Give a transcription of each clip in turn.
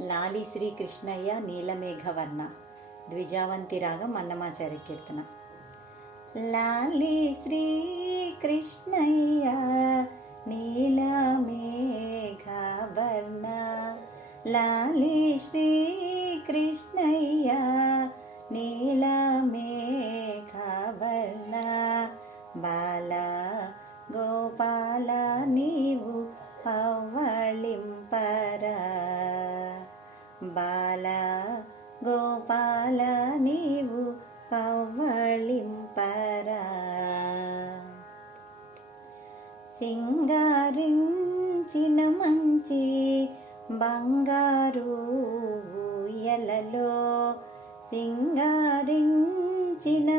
లాలి శ్రీ కృష్ణయ్య నీలమేఘవర్ణ. ద్విజావంతి రాగం అన్నమాచార్య కీర్తన. లాలి శ్రీ కృష్ణయ్య నీలమేఘవర్ణ. లాలి శ్రీ కృష్ణయ్య నీలమేఘవర్ణ. బాల గోపాల నీవు పవ్వళింపరా బాల గోపాల నీవు పవ్వళింపరా సింగారించిన మంచి బంగారు ఎలలో సింగారించిన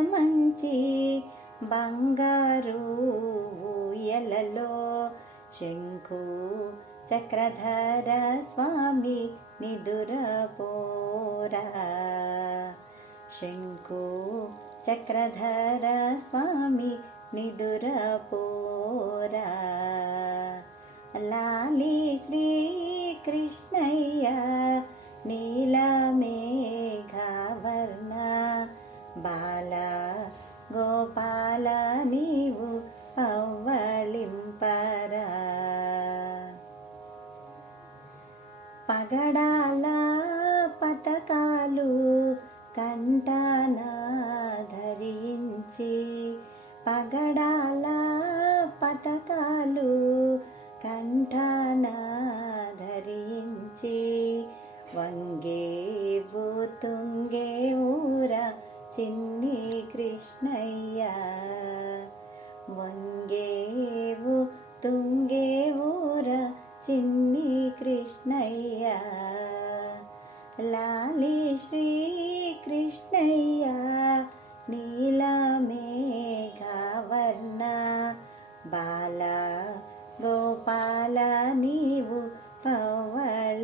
మంచి బంగారు ఊయలలో శంకు चक्रधर स्वामी निदुरपोरा शङ्को चक्रधर स्वामी निदुरपोरा लाली श्रीकृष्णय्या नीलमे పగడాల పతకాలు కంటాన ధరించి పగడాల పతకాలు కంఠాన ధరించి వంగేవు తుంగే ఊర చిన్ని కృష్ణయ్య. వంగేవు తుంగే ఊర చిన్ని కృష్ణయ్య. లాలి శ్రీ కృష్ణయ్య నీలమేఘవర్ణ బాల గోపాల నీవు పవళింపరా.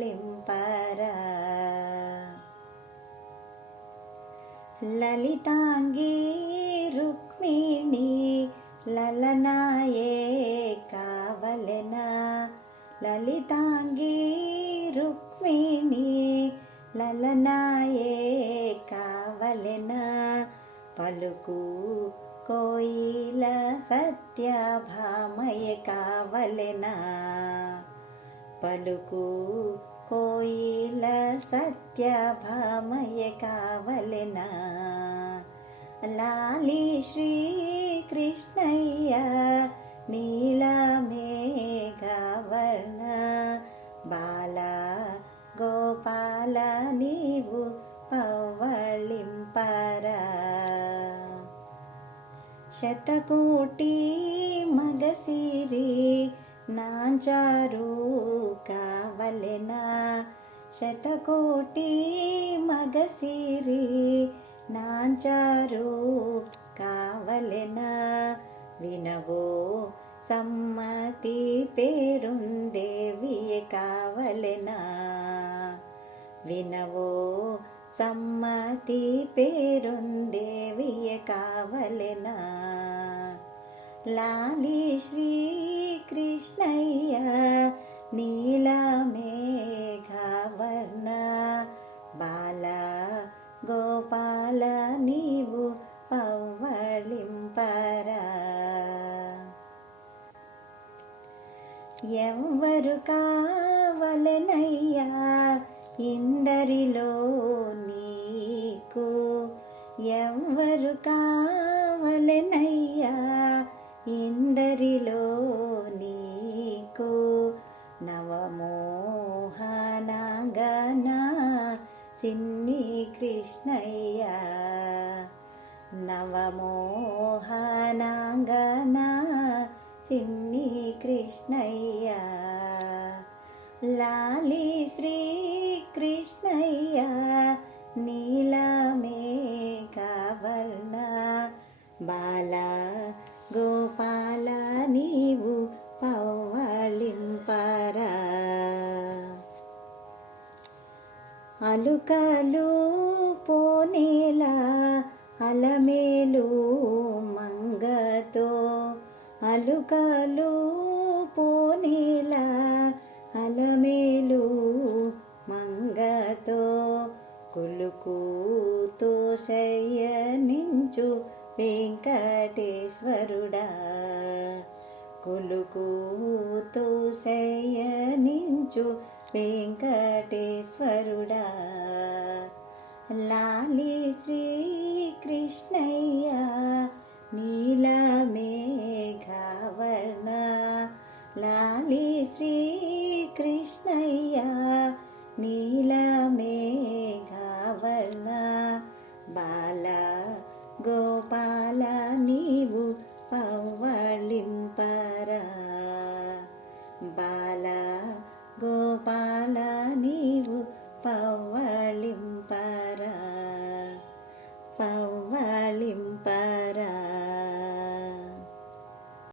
లలితాంగీ రుక్మిణి లలనాయే కావలనా. లలితాంగి రుక్మిణి లలనాయే కావలెనా? పలుకు కోయిల సత్యభామయ కావలెనా? పలుకు కోయిల సత్యభామయ కావలెనా? లాలి శ్రీ కృష్ణయ్య నీలమేఘవర్ణ బాల గోపాల నీవు పవ్వళింపరా శతకోటి మగసిరి నాంచారు కావలెనా. శతకోటి మగసిరి నాంచారు కావలెనా. వినవో సమ్మతి పేరుందేవియ కావలెనా? వినవో సమ్మతి పేరుందేవియ కావలెనా? లాలి శ్రీ కృష్ణయ్య నీలమేఘవర్ణ బాల గోపాల నీవు పవ్వళింపరా ఎవ్వరు కావలనయ్యా? ఇందరిలో నీకు ఎవ్వరు కావలనయ్యా? ఇందరిలో నీకు నవమోహనగనా చిన్ని కృష్ణయ్య? నవమోహనగనా చిన్ని కృష్ణయ్య. లాలి శ్రీ కృష్ణయ్య నీలమేఘవర్ణ బాల గోపాల నీవు పౌవళింపరా. అలుకలు పోనేలా అలమేలు మంగతో. అలుకలు పోనేలా అలమేలు మంగ కులుకుతో శయనించు వెంకటేశ్వరుడా. కులుకుతో శయనించు వెంకటేశ్వరుడా. లాలి శ్రీకృష్ణయ్య